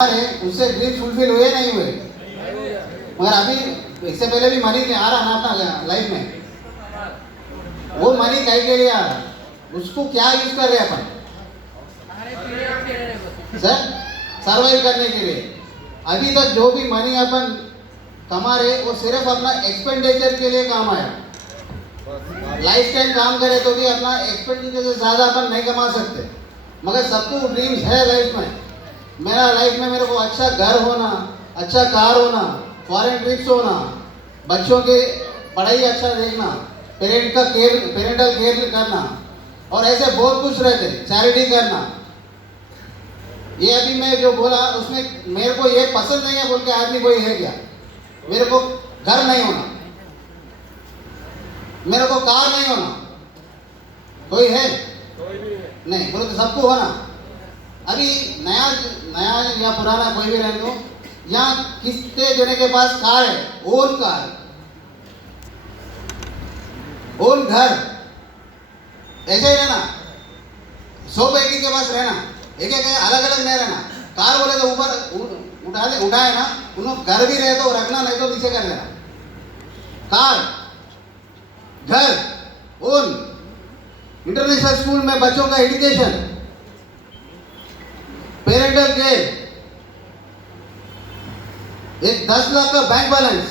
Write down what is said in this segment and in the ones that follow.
है उससे dream fulfil हुए नहीं हुए। मगर अभी इससे पहले भी मनी आ रहा ना अपना लाइफ में, वो मनी कहीं के लिए आ रहा, उसको क्या यूज कर रहे अपन सर सर्वाइव करने के लिए। अभी तक जो भी मनी अपन कमा रहे वो सिर्फ अपना एक्सपेंडिचर के लिए काम आया। लाइफ टाइम काम करे तो भी अपना एक्सपेंडिचर से ज़्यादा अपन नहीं कमा सकते। मगर सबको ड्रीम्स है लाइफ में। मेरा लाइफ में मेरे को अच्छा घर होना, अच्छा कार होना, फॉरेन ट्रिप्स होना, बच्चों के पढ़ाई अच्छा देखना, पेरेंटल केयर करना और ऐसे बहुत कुछ रहते, चैरिटी करना। ये अभी मैं जो बोला उसमें मेरे को ये पसंद नहीं है बोल के आदमी कोई है क्या? मेरे को घर नहीं होना, मेरे को कार नहीं होना, कोई है? नहीं बोले तो सबको होना। अभी नया नया या पुराना कोई भी रहने दो, यहाँ कितने जने के पास कार है, ओन कार, ओन घर, ऐसे ही रहना। 100 व्यक्ति के पास रहना, एक एक अलग अलग नहीं रहना। कार बोले तो ऊपर उठाए ना, उन्होंने घर भी रहे तो रखना, नहीं तो नीचे कर लेना। कार, घर, ओन, इंटरनेशनल स्कूल में बच्चों का एजुकेशन, पेरेंटल केयर, एक 10 लाख का बैंक बैलेंस।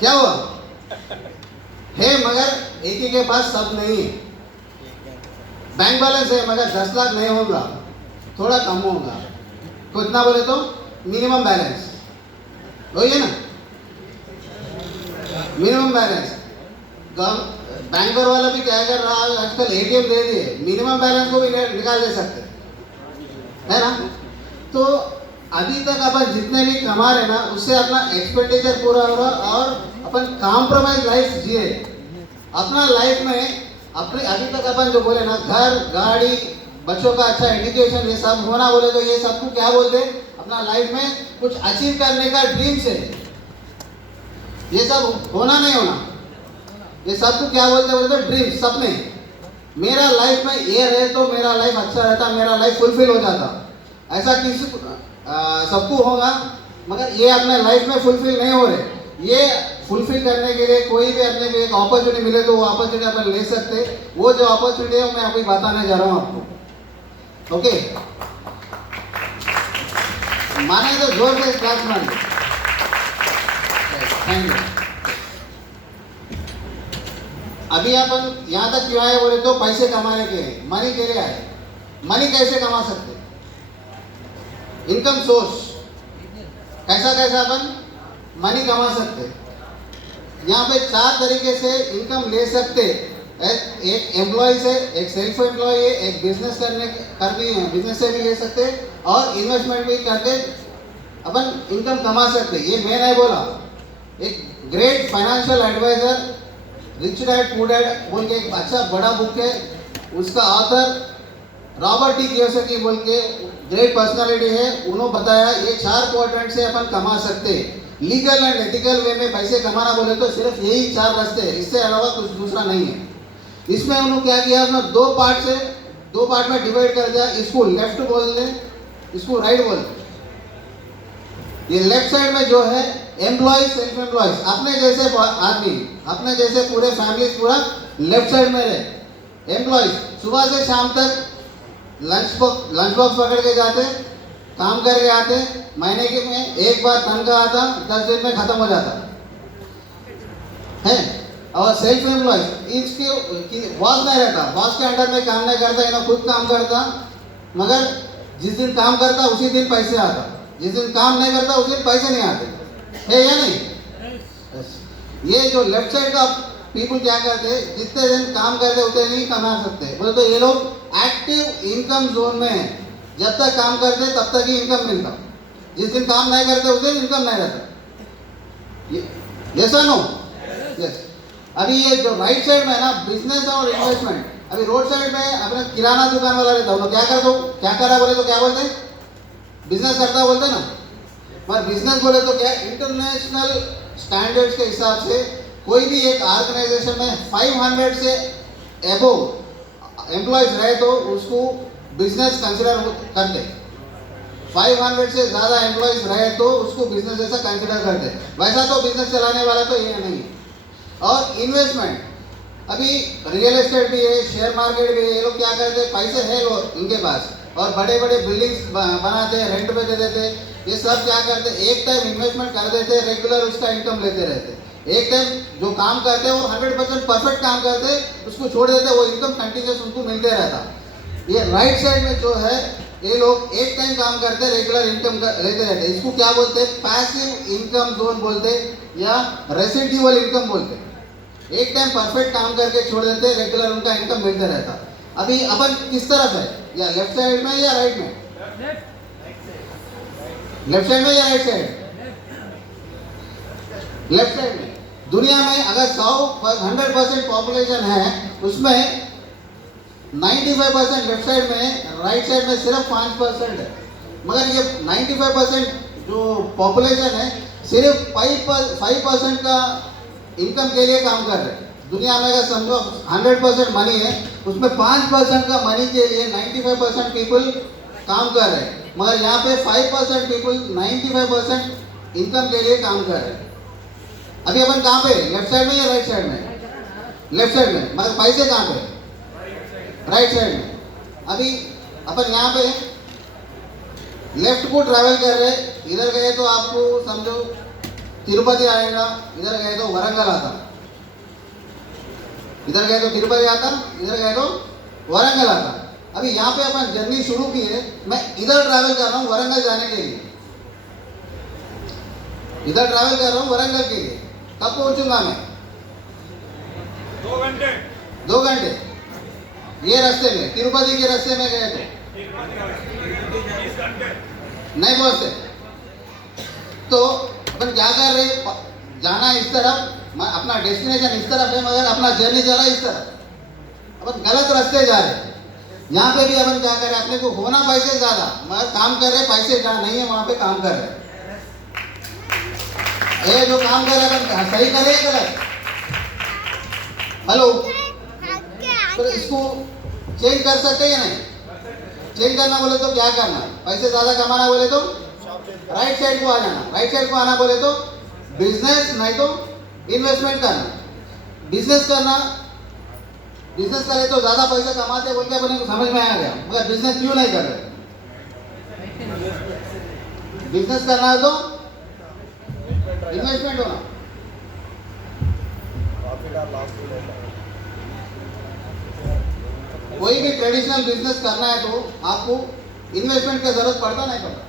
क्या हुआ है? मगर एक ही के पास सब नहीं है। बैंक बैलेंस है मगर 10 लाख नहीं होगा, थोड़ा कम होगा। कितना बोले तो मिनिमम बैलेंस वही है ना, मिनिमम बैलेंस। बैंकर वाला भी क्या कर रहा है आजकल, एटीएम दे दिए, मिनिमम बैलेंस को भी निकाल दे सकते है ना। तो अभी तक अपन जितने भी कमा रहे ना उससे अपना एक्सपेंडिचर पूरा हो रहा और अपन कॉम्प्रोमाइज लाइफ जिए अपना लाइफ में। अपने अभी तक अपन जो बोले ना घर गाड़ी बच्चों का अच्छा एजुकेशन ये सब होना बोले तो ये सबको क्या बोलते, अपना लाइफ में कुछ अचीव करने का ड्रीम्स है। ये सब होना नहीं होना, ये सबको क्या बोलते बोलते ड्रीम, सपने। मेरा लाइफ में ये रहे तो मेरा लाइफ अच्छा रहता, मेरा लाइफ फुलफिल हो जाता। ऐसा किसी सबको होगा मगर ये अपने लाइफ में फुलफिल नहीं हो रहे। ये फुलफिल करने के लिए कोई भी अपने को एक अपॉर्चुनिटी मिले तो वो अपॉर्चुनिटी अपन ले सकते। वो जो अपॉर्चुनिटी है मैं अभी बताने जा रहा हूँ आपको। ओके, माने तो जोर से क्लास माने। Thank you. अभी अपन यहाँ तक क्यों आए बोले तो पैसे कमाने के लिए, मनी के लिए आए। मनी कैसे कमा सकते, इनकम सोर्स कैसा कैसा अपन मनी कमा सकते। यहाँ पे 4 तरीके से इनकम ले सकते। एक एम्प्लॉय से, एक सेल्फ एम्प्लॉय है, एक बिजनेस बिजनेस से भी ले सकते और इन्वेस्टमेंट भी करके अपन इनकम कमा सकते। ये मैं नहीं बोला, एक great financial advisor rich dad poor dad बोल के एक अच्छा बड़ा बुक है, उसका ऑथर रॉबर्ट टी कियोसाकी बोल के ग्रेट पर्सनालिटी है। उन्होंने बताया ये 4 क्वाड्रेंट से अपन कमा सकते। लीगल एंड एथिकल वे में पैसे कमाना बोले तो सिर्फ यही 4 रास्ते हैं, इससे अलावा कुछ दूसरा नहीं है। इसमें उन्होंने क्या किया, उन्होंने 2 पार्ट में डिवाइड कर दिया। इसको लेफ्ट बोल दे, इसको राइट बोल दे। ये लेफ्ट साइड में जो है एम्प्लॉयज, सेल्फ एम्प्लॉयज, अपने जैसे आदमी, अपने जैसे पूरे फैमिली पूरा लेफ्ट साइड में रहे। एम्प्लॉयज सुबह से शाम तक लंच बॉक्स पकड़ के जाते, काम करके आते, महीने के में एक बार तनख्वाह आता, 10 दिन में खत्म हो जाता है। और सेल्फ एम्प्लॉयज इसके बॉस नहीं रहता, बॉस के अंडर में काम नहीं करता, इन्हें खुद काम करता। मगर जिस दिन काम करता उसी दिन पैसे आता, जिस दिन काम नहीं करता उस दिन पैसे नहीं आते, है या नहीं? ये जो लेफ्ट साइड का पीपल क्या करते, जितने दिन काम करते उतने नहीं कमा सकते बोले तो ये लोग एक्टिव इनकम जोन में है। जब तक काम करते तब तक ही इनकम मिलता, जिस दिन काम नहीं करते उस दिन इनकम नहीं रहता। Yes no? यस। अभी ये जो राइट साइड में है ना, बिजनेस और इन्वेस्टमेंट। अभी रोड साइड में अपने किराना दुकान वाला रहता है, क्या कर दो, क्या करा बोले तो क्या बोलते, बिजनेस करता बोलते ना। पर बिजनेस बोले तो क्या, इंटरनेशनल स्टैंडर्ड्स के हिसाब से कोई भी एक ऑर्गेनाइजेशन में 500 से एबोव एम्प्लॉयज रहे तो उसको बिजनेस कंसिडर करते, 500 से ज़्यादा एम्प्लॉयज रहे तो उसको बिजनेस जैसा कंसिडर करते। वैसा तो बिजनेस चलाने वाला तो ये नहीं। और इन्वेस्टमेंट, अभी रियल एस्टेट भी है, शेयर मार्केट भी है, ये लोग क्या करते हैं, पैसे है लोग इनके पास और बड़े बड़े बिल्डिंग्स बनाते हैं, रेंट पे दे देते हैं। ये सब क्या करते हैं, एक टाइम इन्वेस्टमेंट कर देते हैं, रेगुलर उसका इनकम लेते रहते हैं। एक टाइम जो काम करते हैं वो 100% परफेक्ट काम करते हैं, उसको छोड़ देते हैं, वो इनकम कंटिन्यूस उनको मिलते रहता। ये राइट साइड में जो है, ये लोग एक टाइम काम करते हैं, रेगुलर इनकम लेते रहते हैं। इसको क्या बोलते हैं, पैसिव इनकम जोन बोलते हैं या रेसिडुअल इनकम बोलते हैं। एक टाइम परफेक्ट काम करके छोड़ देते हैं, रेगुलर उनका इनकम मिलते रहता। अभी अपन किस तरफ है, या लेफ्ट साइड में या राइट में, लेफ्ट साइड में या राइट साइड, लेफ्ट साइड में। दुनिया में अगर 100% पॉपुलेशन है, उसमें 95% लेफ्ट साइड में, राइट साइड में सिर्फ 5% है। मगर ये 95% जो पॉपुलेशन है, सिर्फ 5% का इनकम के लिए काम कर रहे हैं। दुनिया में अगर समझो 100% मनी है, उसमें 5% का मनी के लिए 95% पीपल काम कर रहे हैं। मगर यहाँ पे 5% पीपल 95% इनकम के लिए काम कर रहे हैं। अभी अपन कहाँ पे, लेफ्ट साइड में या राइट साइड में, लेफ्ट साइड में। मगर पैसे कहाँ पे, राइट साइड में। अभी अपन यहाँ पे लेफ्ट को ट्रैवल कर रहे, इधर गए तो आपको समझो तिरुपति आएगा, इधर गए तो वरंगल आता, इधर गए तो तिरुपति आता, इधर गए तो वरंगल आता। अभी यहाँ पे अपन जर्नी शुरू की है, मैं इधर ट्रैवल कर रहा हूँ वरंगल जाने के लिए, इधर ट्रैवल कर रहा हूँ वरंगल के लिए। कब पहुंचूंगा मैं, 2 घंटे, 2 घंटे। ये रास्ते में, तिरुपति के रास्ते में गए थे, 20 घंटे नहीं पहुंचते। तो अपन क्या कर रहे, जाना इस तरफ, अपना डेस्टिनेशन इस तरफ है, मगर अपना जर्नी जा रहा है इस तरफ। अपन गलत रास्ते जा रहे हैं। यहाँ पे भी अपन क्या कर रहे हैं, अपने को होना पैसे ज्यादा, मगर काम कर रहे पैसे जहाँ नहीं है वहां पे काम कर रहे हैं। ये जो काम कर रहे हैं सही करे या गलत, हेलो, तो इसको चेंज कर सकते हैं या नहीं? चेंज करना बोले तो क्या करना, पैसे ज्यादा कमाना बोले तो राइट साइड को आ जाना, राइट साइड को आना बोले तो बिजनेस, नहीं तो इन्वेस्टमेंट करना। बिजनेस करना, बिजनेस करे तो ज्यादा पैसा कमाते बोल के अपने को समझ में आ गया, मगर बिजनेस क्यों नहीं कर रहे? बिजनेस करना है तो इन्वेस्टमेंट होना। कोई भी ट्रेडिशनल बिजनेस करना है तो आपको इन्वेस्टमेंट की जरूरत पड़ता नहीं पड़ता?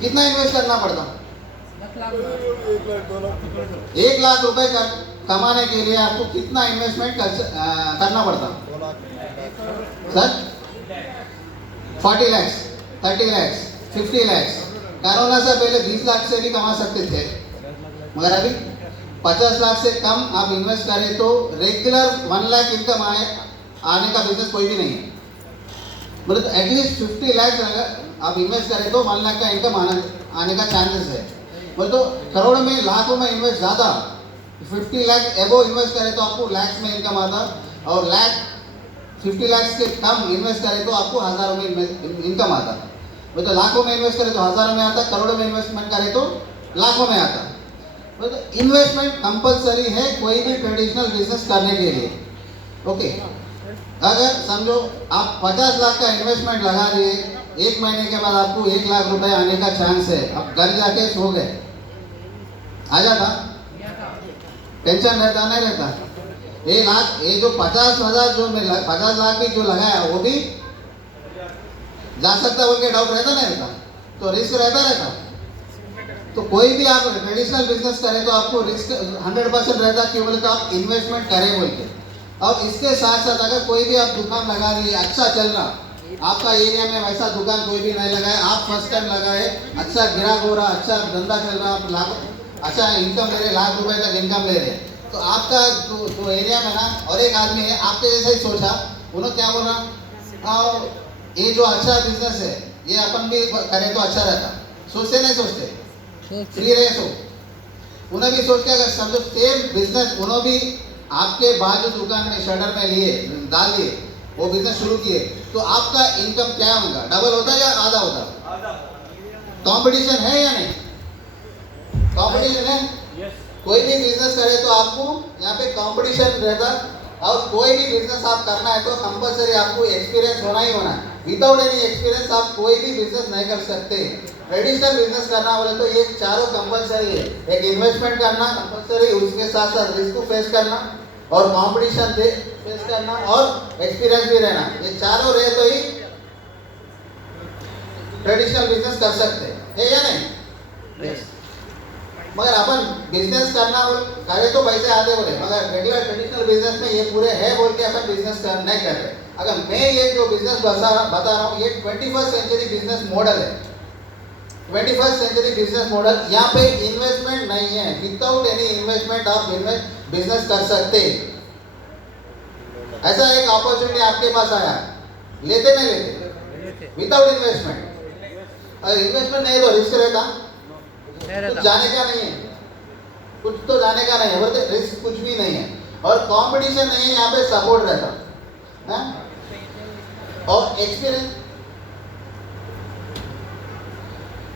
कितना इन्वेस्ट करना पड़ता? 1 लाख रुपए कमाने के लिए आपको कितना इन्वेस्टमेंट करना पड़ता सर? 40 लाख, 30 लाख, 50 लाख। कोरोना से पहले 20 लाख से भी कमा सकते थे, मगर अभी 50 लाख से कम आप इन्वेस्ट करें तो रेगुलर 1 लाख इनकम आने का बिजनेस कोई भी नहीं है। मतलब तो एटलीस्ट 50 लाख अगर आप इन्वेस्ट करें तो 1 लाख का इनकम आने का चांसेस है। बोले तो करोड़ में, लाखों में इन्वेस्ट ज़्यादा, 50 लाख एबो इन्वेस्ट करें तो आपको लैक्स में इनकम आता, और 50 लाख के कम इन्वेस्ट करें तो आपको हज़ारों में इनकम आता। बोले तो लाखों में इन्वेस्ट करें तो हज़ारों में आता, करोड़ों में इन्वेस्टमेंट करें तो लाखों में आता। बोले तो इन्वेस्टमेंट कंपलसरी है कोई भी ट्रेडिशनल बिजनेस करने के लिए। ओके, अगर समझो आप 50 लाख का इन्वेस्टमेंट लगा दिए, 1 महीने के बाद आपको 1 लाख रुपए आने का चांस है। अब घर जाके सो गए, आ जाता? टेंशन रहता नहीं रहता? ये जो 50,000 जो मैं 50 लाख भी जो लगाया वो भी जा सकता बोल के डाउट रहता नहीं रहता? तो रिस्क रहता। तो कोई भी आप ट्रेडिशनल बिजनेस करें तो आपको रिस्क 100% रहता, क्यों बोले तो आप इन्वेस्टमेंट करें बोल के। और इसके साथ साथ अगर कोई भी आप दुकान लगा रही है, अच्छा चल रहा, आपका एरिया में वैसा दुकान कोई भी नहीं लगाए, आप फर्स्ट टाइम लगाए, अच्छा गिराक हो रहा, अच्छा धंधा चल रहा, आप लाख अच्छा इनकम ले रहे, लाख रुपए तक इनकम ले रहे, तो आपका जो एरिया में ना और एक आदमी है आपके जैसा ही सोचा, उन्होंने क्या बोला, ये जो अच्छा बिजनेस है ये अपन भी करें तो अच्छा रहता। सोचते नहीं सोचते? फ्री रहे सो उन्हें भी सोच के, अगर समझो सेम बिजनेस उन्होंने भी आपके बाजू दुकान में शटर में लिए डाल दिए, वो बिजनेस शुरू किए, तो आपका इनकम क्या होगा? डबल होता या आधा होता? आधा। कंपटीशन है या नहीं? कंपटीशन है। यस। कोई भी बिजनेस करे तो आपको यहाँ पे कंपटीशन रहता, और कोई भी बिजनेस आप करना है तो कंपलसरी आपको एक्सपीरियंस होना ही होना है। विदाउट एनी एक्सपीरियंस आप कोई भी बिजनेस नहीं कर सकते। ट्रेडिशनल बिजनेस करना बोले तो ये चारों कंपलसरी है। एक इन्वेस्टमेंट करना कंपलसरी, उसके साथ साथ रिस्क को फेस करना और कंपटीशन फेस करना और एक्सपीरियंस भी रहना। ये चारों रहे तो ही ट्रेडिशनल बिजनेस कर सकते है या नहीं? yes. मगर अपन बिजनेस करना करे तो पैसे आते बोले, मगर रेगुलर ट्रेडिशनल बिजनेस में ये पूरे है बोल के अपन बिजनेस नहीं कर रहे। अगर मैं ये जो बिजनेस बता रहा हूँ ये 21st सेंचुरी बिजनेस मॉडल है। 21st सेंचुरी बिजनेस मॉडल, यहाँ पे इन्वेस्टमेंट नहीं है। विदाउट एनी इन्वेस्टमेंट आप बिजनेस कर सकते। ऐसा एक अपॉर्चुनिटी आपके पास आया, लेते नहीं लेते? Without investment. अगर इन्वेस्टमेंट नहीं तो रिस्क रहता, कुछ जाने का नहीं है, कुछ तो जाने का नहीं है, बोलते रिस्क कुछ भी नहीं है और कंपटीशन नहीं है। यहाँ पे सपोर्ट रहता है और एक्सपीरियंस।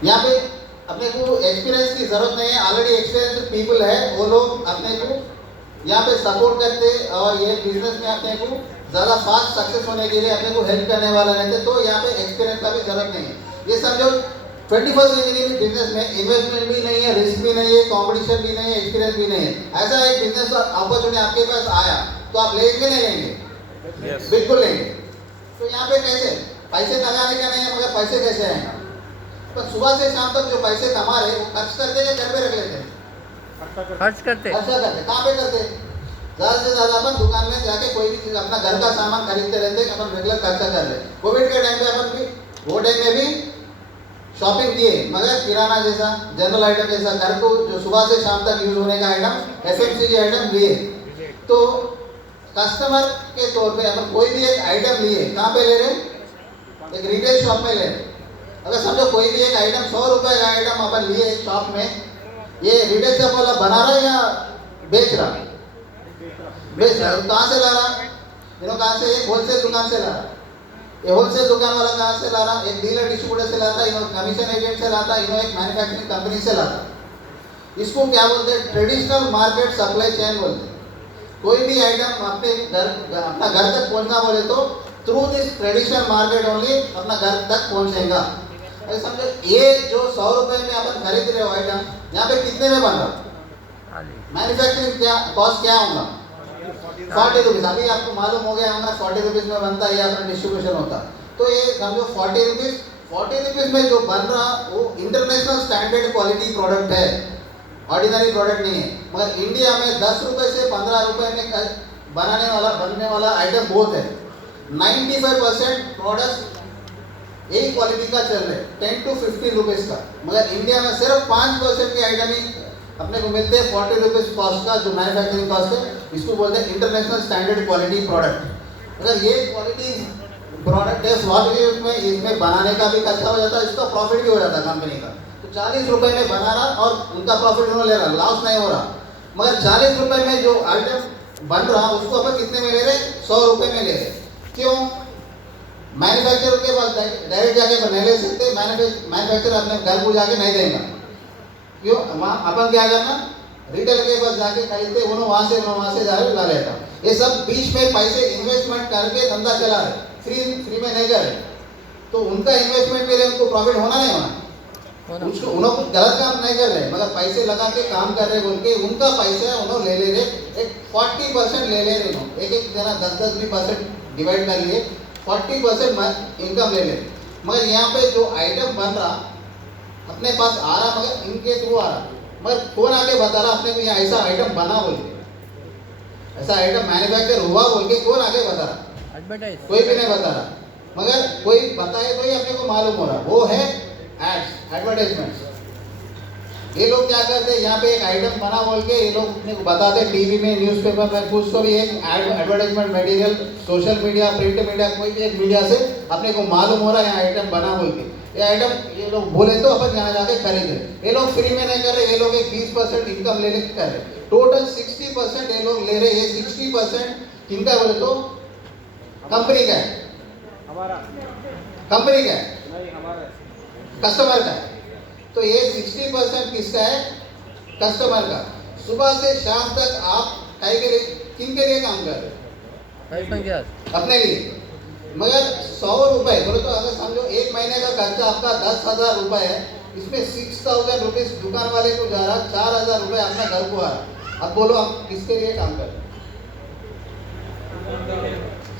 यहाँ पे अपने को एक्सपीरियंस की जरूरत नहीं है, ऑलरेडी एक्सपीरियंस पीपल है, वो लोग अपने को यहाँ पे सपोर्ट करते और ये बिजनेस में अपने को ज़्यादा फास्ट सक्सेस होने के लिए अपने को हेल्प करने वाला रहते। तो यहाँ पे एक्सपीरियंस का भी जरूरत नहीं है। ये समझो 21st सेंचुरी बिजनेस में इन्वेस्टमेंट भी नहीं है, रिस्क भी नहीं है, कंपटीशन भी नहीं है, एक्सपीरियंस भी नहीं है। ऐसा एक बिजनेस अपॉर्चुनिटी आपके पास आया तो आप लेंगे नहीं लेंगे? Yes. बिल्कुल लेंगे। तो यहाँ पे कैसे पैसे लगाने का नहीं है, मगर पैसे कैसे आएंगे? तो सुबह से शाम तक जो पैसे कमा रहे वो खर्च करते हैं, घर पे रख लेते हैं? खर्च करते। खर्चा करते। कहाँ पे करते? ज़्यादा से ज़्यादा अपन दुकान में जाके कोई भी चीज़ अपना घर का सामान खरीदते रहते, अपन रेगुलर खर्चा कर रहे। कोविड के टाइम पे अपन भी वो टाइम में भी शॉपिंग किए, मगर किराना जैसा जनरल आइटम जैसा घर को जो सुबह से शाम तक यूज होने का आइटम एफएमसीजी आइटम लिए। तो कस्टमर के तौर पे अपन कोई भी एक आइटम लिए, कहाँ पे ले रहे? एक रिटेल शॉप में ले रहे। अगर समझो कोई भी एक आइटम 100 रुपए का आइटम अपन लिए एक शॉप में, ये रिटेल शॉप वाला बना रहा है या बेच रहा? बेच रहा। कहाँ से ला रहा? कहाँ से? एक होलसेल दुकान से ला रहा। ये होलसेल दुकान वाला कहाँ से ला रहा? एक डीलर डिस्ट्रीब्यूटर से लाता, कमीशन एजेंट से लाता, एक मैन्युफैक्चरिंग कंपनी से लाता। इसको क्या बोलते हैं? ट्रेडिशनल मार्केट सप्लाई चेन बोलते हैं। कोई भी आइटम अपना घर तक पहुंचना बोले तो through this traditional market only अपना घर तक पहुंचेगा। अरे समझो ये जो 100 रुपए में अपन खरीद रहे हो आइटम, यहाँ पे कितने में बन रहा? मैन्युफैक्चरिंग क्या कॉस्ट क्या होगा? 40 रुपीज़। अभी आपको मालूम हो गया होगा 40 रुपीज़ में बनता है या अपना डिस्ट्रीब्यूशन होता। तो ये समझो 40 रुपीज़ में जो बन रहा वो इंटरनेशनल स्टैंडर्ड क्वालिटी प्रोडक्ट है, ऑर्डिनरी प्रोडक्ट नहीं है। मगर इंडिया में 10 रुपए से 15 रुपए में बनने वाला आइटम बहुत है। 95% प्रोडक्ट यही क्वालिटी का चल रहे 10 to 15 रुपीज़ का, मगर इंडिया में सिर्फ 5% के आइटम ही अपने को मिलते हैं 40 रुपीज़ कॉस्ट का, जो मैन्युफैक्चरिंग कॉस्ट है। इसको बोलते हैं इंटरनेशनल स्टैंडर्ड क्वालिटी प्रोडक्ट। अगर ये क्वालिटी प्रोडक्ट है, स्वाद भी इसमें बनाने का भी खर्चा हो जाता है, इसका प्रॉफिट भी हो जाता है कंपनी का। तो 40 रुपए में बना रहा और उनका प्रॉफिट उन्होंने ले रहा, लॉस नहीं हो रहा। मगर 40 रुपए में जो आइटम बन रहा उसको अपन कितने में ले रहे? 100 रुपए में ले रहे। क्यों? मैन्युफैक्चरर के पास डायरेक्ट जाके नहीं ले सकते, मैन्युफैक्चरर अपने घर को जाके नहीं देगा। क्यों? वहाँ अपन क्या करना? रिटेल के पास जाके खरीदते, उन्होंने वहाँ से जाके ला लेता। ये सब बीच में पैसे इन्वेस्टमेंट करके धंधा चला रहे, फ्री में नहीं कर रहे। तो उनका इन्वेस्टमेंट के लिए उनको प्रॉफिट होना नहीं होना? उन्होंने कुछ गलत काम नहीं कर रहे, मगर पैसे लगा के काम कर रहे बोल के उनका पैसा उन्होंने ले रहे। एक 40% ले रहे, एक जना 10-20% डिवाइड कर लिए, 40% इनकम ले ले। मगर यहाँ पे जो आइटम बन रहा अपने पास आ रहा, मगर इनके थ्रू आ रहा, मगर कौन आके बता रहा अपने को यहाँ ऐसा आइटम बना बोल के, ऐसा आइटम मैन्युफैक्चर हुआ बोल के कौन आके बता रहा? एडवर्टाइज कोई भी नहीं बता रहा। मगर कोई बताए तो ही अपने को मालूम हो रहा, वो है एड्स, एडवर्टाइजमेंट। ये लोग क्या करते हैं? यहाँ पे एक आइटम बना बोल के ये लोग अपने को बताते हैं, टीवी में, न्यूज़पेपर में, कुछ तो भी एक advertisement material, social media, print media, कोई भी एक मीडिया से अपने को मालूम हो रहा है यहाँ आइटम बना बोल के। ये आइटम ये लोग बोले तो अपन यहाँ जाके खरीदे। ये लोग फ्री में नहीं कर रहे, ये लोग एक 20% इनकम लेने कर रहे। टोटल 60% ये लोग ले रहे। ये 60% किनका बोले तो कंपनी का है। हमारा कंपनी का है, नहीं हमारा कस्टमर का है। तो ये 60% किसका है? कस्टमर का। सुबह से शाम तक आप काहे के लिए, किन के लिए काम कर रहे हो? अल्पसंख्यक अपने लिए। मगर 100 रुपए बोलो तो अगर समझो एक महीने का खर्चा आपका 10,000 रुपए है, इसमें 6,000 रुपीज दुकान वाले को जा रहा, 4,000 रुपए अपना घर को आ रहा। अब बोलो आप किसके लिए काम कर रहे हो?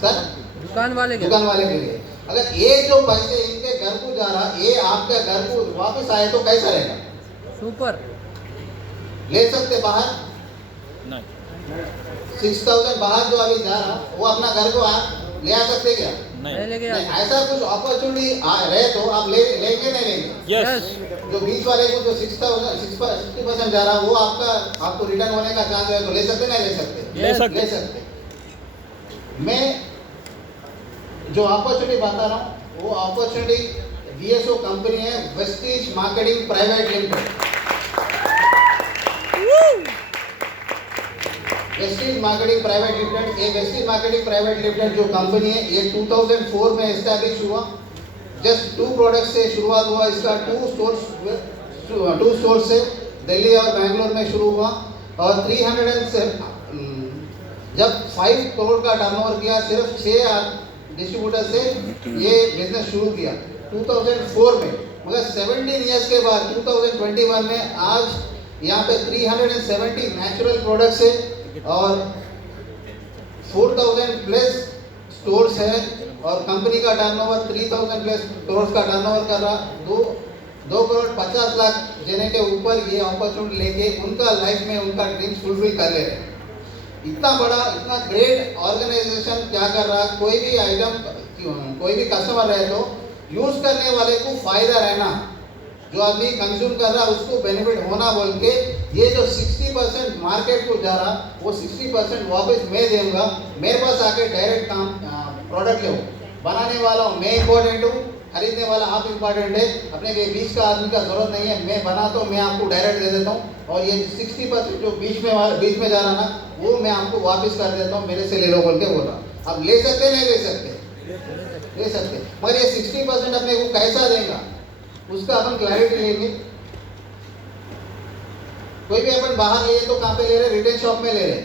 सर दुकान वाले के दुकान वाले के लिए। अगर ये जो पैसे इनके घर को जा रहा, ये आपके घर को वापस आए तो कैसा रहेगा? सुपर ले सकते बाहर? नहीं 6,000 बाहर जो अभी जा रहा, वो अपना घर को ले आ सकते क्या? नहीं लेके नहीं, आ ऐसा कुछ अपॉर्चुनिटी रहे तो आप लेंगे नहीं लेंगे? यस जो बीच वाले को जो 60% जा रहा, वो आपको रिटर्न होने का चांस है तो ले सकते नहीं ले सकते? ले सकते। ले सकते। मैं जो अपॉर्चुनिटी बता रहा हूँ वो अपॉर्चुनिटी VSO कंपनी है, Vestige marketing private limited. Vestige marketing private limited, ये वेस्टीज मार्केटिंग प्राइवेट लिमिटेड जो कंपनी है ये 2004 में एस्टैब्लिश हुआ। जस्ट 2 प्रोडक्ट से शुरुआत हुआ इसका। 2 स्टोर से दिल्ली और बैंगलोर में शुरू हुआ और 300 से जब 5 करोड़ का टर्नओवर किया, सिर्फ 6 डिस्ट्रीब्यूटर से ये बिजनेस शुरू किया 2004 में। मगर 17 इयर्स के बाद 2021 में आज यहाँ पे 370 नेचुरल प्रोडक्ट्स है और 4,000 प्लस स्टोर्स है और कंपनी का टर्नओवर 3,000 प्लस स्टोर्स का टर्नओवर कर रहा। 2 करोड़ 50 लाख जने के ऊपर ये अपॉर्चुनिटी लेके उनका लाइफ में उनका ड्रीम फुलफिल कर ले रहे। इतना बड़ा इतना ग्रेट ऑर्गेनाइजेशन क्या कर रहा, कोई भी आइटम कोई भी कस्टमर रहे तो यूज करने वाले को फायदा रहना, जो आदमी कंज्यूम कर रहा उसको बेनिफिट होना बोल के ये जो 60% मार्केट को जा रहा वो 60% वापस मैं दूंगा। मेरे पास आके डायरेक्ट काम प्रोडक्ट लो, बनाने वाला हूँ मैं इम्पोर्टेंट हूँ, खरीदने वाला आप इम्पोर्टेंट है। अपने के बीच का आदमी का जरूरत नहीं है, मैं बनाता हूँ मैं आपको डायरेक्ट दे देता हूँ और ये 60% जो बीच में जा रहा ना वो मैं आपको वापस कर देता हूँ, मेरे से ले लो बोल के बोल रहा। अब ले सकते नहीं ले सकते? ले सकते। मगर ये 60% अपने को कैसा देगा उसका अपन क्लैरिटी लेंगे। कोई भी अपन बाहर लिए तो कहाँ पे ले रहे? रिटेल शॉप में ले रहे।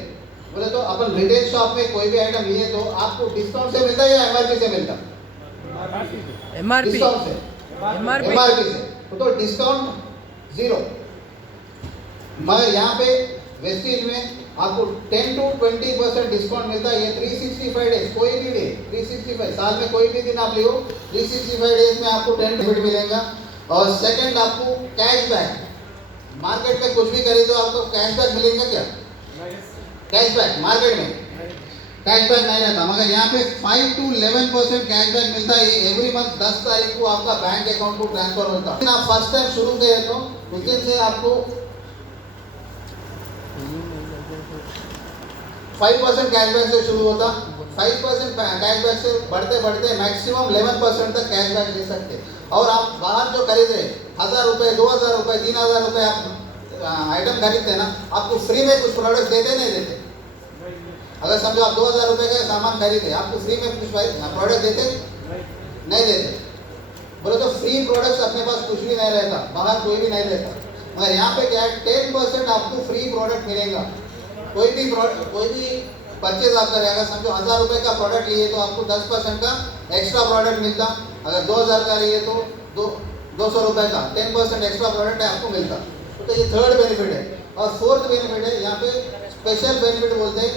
बोले तो अपन रिटेल शॉप में कोई भी आइटम लिए तो आपको डिस्काउंट से मिलता है या MRP से मिलता? MRP डिस्काउंट से, MRP से। तो डिस्काउंट 0। मगर यहाँ पे वेस्टीज में आपको 10 to 20% डिस्काउंट मिलता है। ये 365 डेज, कोई भी डे 365 साल में कोई भी दिन आप लियो 365 डेज में आपको 10 बेनिफिट मिलेगा। और सेकंड आपको कैशबैक, मार्केट में कुछ भी खरीदो आपको कैशबैक मिलेगा क्या? कैशबैक मार्केट में कैशबैक नहीं रहता, मगर यहाँ पे 5 to 11% कैशबैक मिलता है। एवरी मंथ 10 तारीख को आपका बैंक अकाउंट को ट्रांसफर होता है। आप फर्स्ट टाइम शुरू किए तो उस दिन से आपको 5% कैशबैक से शुरू होता, 5% कैशबैक से बढ़ते बढ़ते मैक्सिमम 11% तक कैशबैक ले सकते। और आप बाहर जो खरीद रहे 1,000 रुपये 2,000 रुपये 3,000 रुपये आप आइटम खरीदते हैं ना, आपको फ्री में कुछ प्रोडक्ट देते नहीं देते? अगर समझो आप 2,000 रुपये का सामान खरीदे, आपको फ्री में कुछ प्रोडक्ट देते नहीं देते? बोले तो फ्री प्रोडक्ट्स अपने पास कुछ भी नहीं रहता, बाहर कोई भी नहीं रहता। मगर यहाँ पे क्या है 10% आपको फ्री प्रोडक्ट मिलेगा। कोई भी परचेज आप करें, अगर समझो 1,000 रुपये का प्रोडक्ट लिए तो आपको 10% का एक्स्ट्रा प्रोडक्ट मिलता। अगर 2,000 का लिए तो 200 रुपये का 10% एक्स्ट्रा प्रोडक्ट है आपको मिलता। तो ये थर्ड बेनिफिट है। और फोर्थ बेनिफिट है यहाँ पे स्पेशल बेनिफिट बोलते हैं,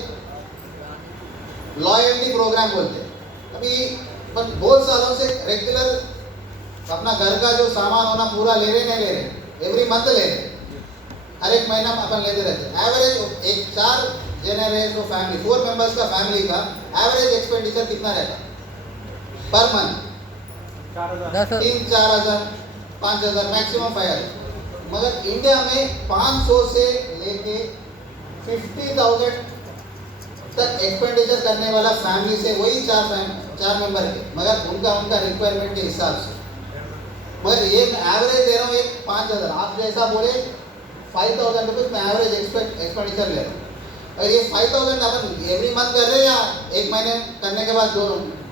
लॉयल्टी प्रोग्राम बोलते हैं। अभी बहुत सालों से रेगुलर अपना घर का जो सामान होना पूरा ले रहे नहीं ले रहे, एवरी मंथ ले रहे, हर एक महीना अपन लेते रहते। एवरेज एक 4 जने रहे तो फैमिली 4 मेंबर्स का फैमिली का एवरेज एक्सपेंडिचर कितना रहता पर मंथ? 3-4,000 5,000 मैक्सिमम 5,000। मगर इंडिया में 500 से लेके 50,000 तक एक्सपेंडिचर करने वाला फैमिली से वही 4 मेंबर के, मगर उनका रिक्वायरमेंट के हिसाब से। मगर ये एवरेज दे रहा हूँ एक 5,000, आप जैसा बोले 5,000 रुपीज में एवरेज एक्सपेंडिचर ले रहा हूँ। अगर ये 5,000 अपन एवरी मंथ कर रहे हैं या एक महीने करने के बाद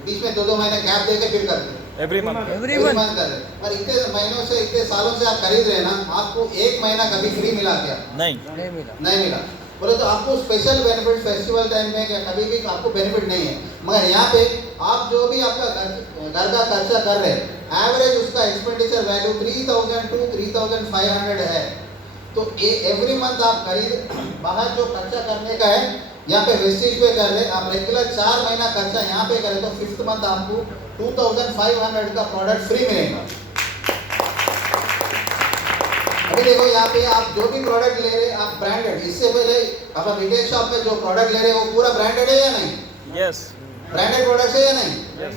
बीच में 2-2 महीने गैप देके फिर करते हैं। Every month. Every Every one month कर रहे हैं। पर इतने महीनों से इतने सालों से आप खरीद रहे हैं ना, आपको एक महीना कभी फ्री मिला क्या? नहीं. नहीं मिला. नहीं मिला। बोले तो आपको स्पेशल बेनिफिट फेस्टिवल टाइम में या कभी भी आपको बेनिफिट नहीं है। मगर यहाँ पे आप जो भी आपका घर का खर्चा कर रहे हैं, एवरेज उसका एक्सपेंडिचर वैल्यू 3000 to 3500 है। तो एवरी मंथ आप खरीद बाहर जो खर्चा करने का है, यहाँ पे वेस्टेज पे कर रहे हैं, आप रेगुलर 4 महीना खर्चा यहाँ पे करें तो 5th मंथ आपको 2500 का प्रोडक्ट फ्री मिलेगा। अभी देखो यहाँ पे आप जो भी प्रोडक्ट ले रहे हैं आप ब्रांडेड, इससे पहले आप रिटेल शॉप में जो प्रोडक्ट ले रहे हैं वो पूरा ब्रांडेड है या नहीं? Yes. ब्रांडेड प्रोडक्ट है या नहीं? Yes.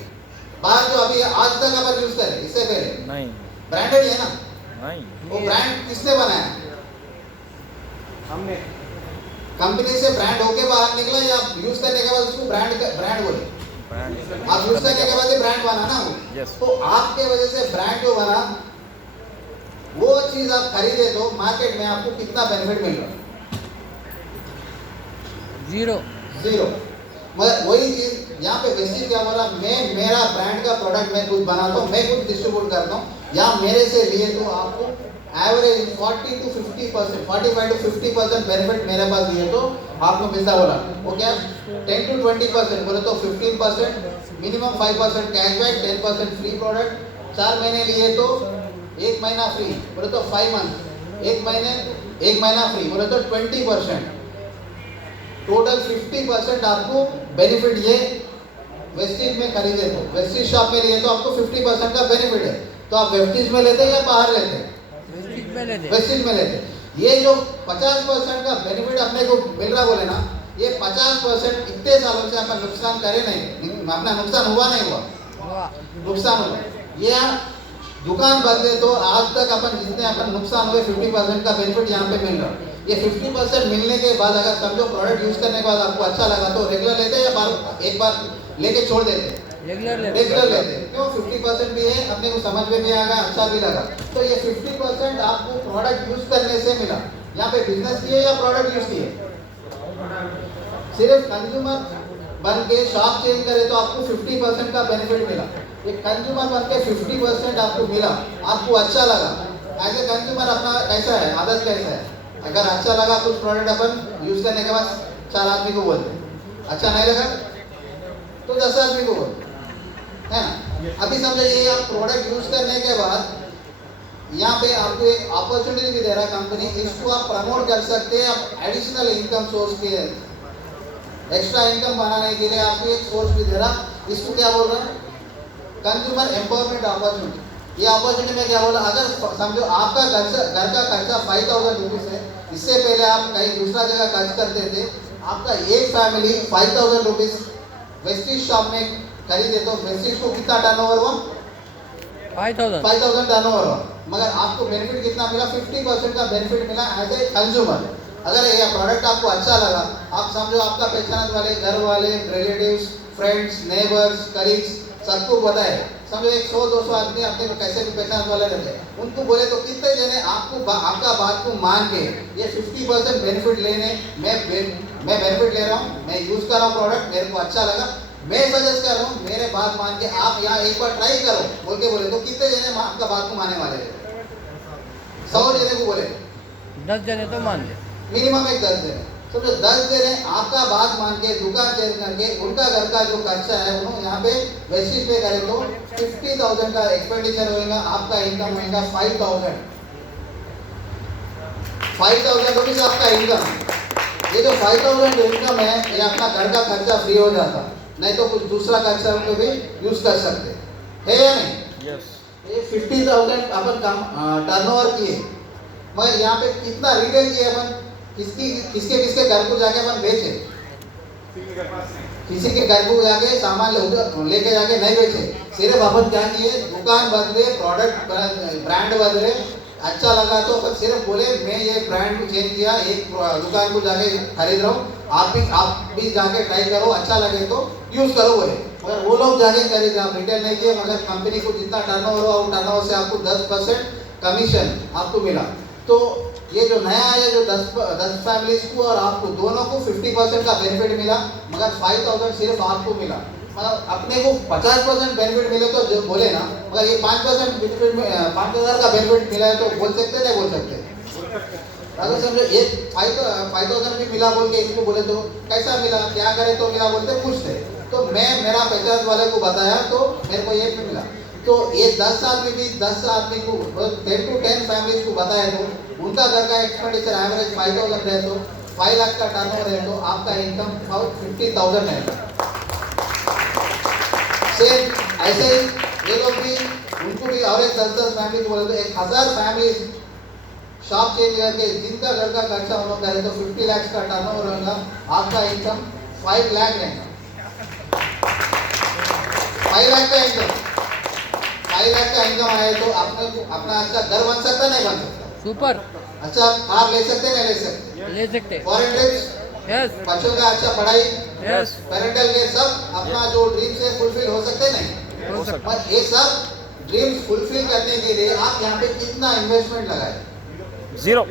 बाहर जो अभी आज तक आप यूज करें इससे पहले नहीं. ब्रांडेड है ना? नहीं. वो ब्रांड किसने बनाया? हमने कंपनी से ब्रांड होके बाहर निकला या यूज करने के बाद उसको ब्रांड बोले? Brand. आप यूज करने के बाद ही ब्रांड बना ना वो। Yes. तो आपके वजह से ब्रांड जो बना वो चीज आप खरीदे तो मार्केट में आपको कितना बेनिफिट मिल रहा है? जीरो. जीरो। मगर वही चीज यहाँ पे वेस्टेज क्या बोला, मैं मेरा ब्रांड का प्रोडक्ट मैं खुद बनाता हूँ, मैं खुद डिस्ट्रीब्यूट करता हूँ। या मेरे से लिए तो आपको एवरेज 40 to 50%, 45 to 50% बेनिफिट मेरे पास लिए तो आपको मिलता बोला। वो क्या 10 to 20% बोले तो 15%, मिनिमम 5% कैशबैक, 10% फ्री प्रोडक्ट। 4 महीने लिए तो 1 महीना फ्री बोले तो 5 मंथ, 1 महीना फ्री बोले तो 20%, टोटल 50% आपको बेनिफिट ये वेस्टेज में खरीदे तो। वेस्टेज शॉप में लिए तो आपको 50% का बेनिफिट है। तो आप वेस्टेज में लेते हैं या बाहर लेते हैं? वेस्टेज में ले दे. वेस्टेज में लेते हैं। ये जो 50% का बेनिफिट अपने को मिल रहा बोले ना, ये 50% इतने सालों से अपन नुकसान करे नहीं, अपना नुकसान हुआ नहीं हुआ? वाह. नुकसान हुआ। ये दुकान बदले तो आज तक अपन जितने अपन नुकसान हुए 50% का बेनिफिट यहाँ पे मिल रहा है। ये 50% मिलने के बाद अगर समझो प्रोडक्ट यूज करने के बाद आपको अच्छा लगा तो रेगुलर लेते हैं या एक बार लेके छोड़ देते हैं? रेगुलर ले. रेगुलर लेते हैं। क्यों? 50% भी है, अपने को समझ में भी आ गया, अच्छा भी लगा। तो ये 50% आपको प्रोडक्ट यूज करने से मिला। यहाँ पे बिजनेस किए या प्रोडक्ट यूज किए? सिर्फ कंज्यूमर बन के शॉप चेंज करे तो आपको 50% का बेनिफिट मिला। ये कंज्यूमर बन के 50% आपको मिला, आपको अच्छा लगा। एज ए कंज्यूमर अपना कैसा है, आदत कैसा है? अगर अच्छा लगा कुछ प्रोडक्ट अपन यूज करने के बाद 4 आदमी को बोलते, अच्छा नहीं लगा तो 10 आदमी को बोलते, है ना? अभी समझो ये आप प्रोडक्ट यूज करने के बाद यहाँ पे आपको एक अपॉर्चुनिटी भी दे रहा कंपनी, इसको आप प्रमोट कर सकते हैं। आप एडिशनल इनकम सोर्स के एक्स्ट्रा इनकम बनाने के लिए आपको एक सोर्स भी दे रहा। इसको क्या बोल रहा है? Consumer empowerment opportunity. ये अपॉर्चुनिटी में क्या बोला, अगर समझो आपका घर का खर्चा 5000 रुपीज है, इससे पहले आप कहीं दूसरा जगह खर्च करते थे, आपका एक फैमिली 5000 रुपीज वेस्टेज शॉप में खरीदे तो वेस्टेज को कितना टर्नओवर हुआ? 5000 टर्नओवर हुआ। मगर आपको बेनिफिट कितना मिला? 50% का बेनिफिट मिला एज ए कंज्यूमर। अगर ये प्रोडक्ट आपको अच्छा लगा, आप समझो आपका पहचान वाले घर वाले, रिलेटिव्स, फ्रेंड्स, नेबर्स, कलीग्स सबको बताए, समझो 100-200 आदमी अपने को कैसे भी पहचान वाले रहते हैं, उनको बोले तो कितने जने आपको आपका बात को मान के ये 50% बेनिफिट लेने मैं बेनिफिट ले रहा हूँ, मैं यूज कर रहा हूँ प्रोडक्ट, मेरे को अच्छा लगा, मैं सजेस्ट कर रहा हूँ, मेरे बात मान के आप यहाँ एक बार ट्राई करो बोल के बोले तो कितने जने आपका बात को मानने वाले हैं? 100 जने को बोले 10 जने तो मान ले. मिनिमम एक 10 जने, समझो 10 जने आपका बात मान के दुकान चेंज करके उनका घर का जो खर्चा है उन्होंने यहाँ पे वेस्टेज पे करे तो 50,000 का एक्सपेंडिचर होगा, आपका इनकम होगा 5,000 रुपीज आपका इनकम। ये जो 5,000 इनकम है ये अपना घर का खर्चा फ्री हो जाता, नहीं तो कुछ दूसरा खर्चा में भी यूज कर सकते है या नहीं? Yes. ये 50,000 अपन टर्नओवर किए, मगर यहाँ पे कितना रिटेल किए अपन, किसके घर को जाके अपन बेचे? किसी के घर को जाके सामान लेके जाके नहीं बेचे, सिर्फ अपन क्या किए, दुकान बदले, प्रोडक्ट ब्रांड बदले, अच्छा लगा तो अपन सिर्फ बोले मैं ये ब्रांड को चेंज किया, एक दुकान को जाके खरीद रहा हूँ, आप भी जाके ट्राई करो, अच्छा लगे तो यूज करो बोले। मगर वो लोग जाके खरीदे, आप रिटेल नहीं किए, मगर कंपनी को जितना टर्नओवर हुआ वो टर्नओवर से आपको 10% कमीशन आपको मिला। तो ये जो नया है, जो 10 फैमिलीज को और आपको दोनों को 50% का बेनिफिट मिला, मगर 5,000 सिर्फ आपको मिला। अपने को 50% बेनिफिट मिले तो जो बोले ना, अगर ये 5% बेनिफिट में 5,000 का बेनिफिट मिला है तो बोल सकते नहीं बोल सकते? अगर समझो एक 5,000 भी मिला बोल के इसको बोले तो कैसा मिला, क्या करे तो मिला बोलते पूछते, तो मैं मेरा 50 वाले को बताया तो मेरे को ये मिला। तो ये 10 आदमी भी 10 आदमी को 10 to 10 फैमिलीज को बताया तो उनका घर का एक्सपेंडिचर एवरेज 5,000 है तो 5 लाख का टर्नओवर है तो आपका इनकम 50,000 है। सेम ऐसे ही ये लोग भी उनको भी और एक 10 फैमिली बोले तो 1,000 फैमिली शॉप चेंज करके जिनका घर का खर्चा उन्होंने करे तो 50 लाख का टर्नओवर होगा, आपका इनकम 5 लाख है। 5 लाख का इनकम 5 लाख का इनकम आए तो आपने अपना अच्छा घर बन सकता नहीं बन सकता? सुपर। अच्छा कार ले सकते नहीं ले सकते? ले सकते। फॉरेन ट्रिप्स, यस बच्चों का अच्छा पढ़ाई, यस पेरेंटल केयर, सब अपना जो ड्रीम्स है फुलफिल हो सकते नहीं? हो सकता। पर ये सब ड्रीम्स फुलफिल करने के लिए आप यहाँ पे कितना इन्वेस्टमेंट लगाए? 0.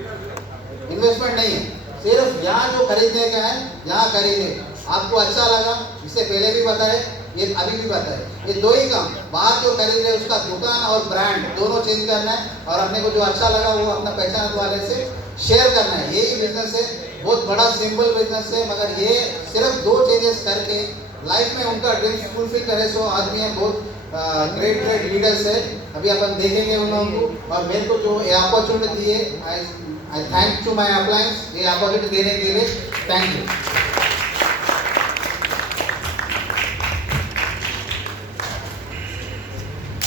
इन्वेस्टमेंट नहीं है, सिर्फ यहाँ जो खरीदने का है यहाँ खरीदे। आपको अच्छा लगा, इससे पहले भी बताए, ये अभी भी बताए, ये दो ही काम, बाहर जो खरीद रहे उसका दुकान और ब्रांड दोनों चेंज करना है और अपने को जो अच्छा लगा वो अपना पहचान वाले से शेयर करना है। यही बिजनेस है, बहुत बड़ा सिंपल बिजनेस है, मगर ये सिर्फ 2 चेंजेस करके लाइफ में उनका ड्रीम्स फुलफिल करे सो आदमी है, बहुत ग्रेट लीडर्स है। अभी अपन देखेंगे उन लोगों को, और मेरे को जो ये अपॉर्चुनिटी दी है, आई थैंक टू माय अपलायंस ये अपॉर्चुनिटी देने के लिए, थैंक यू।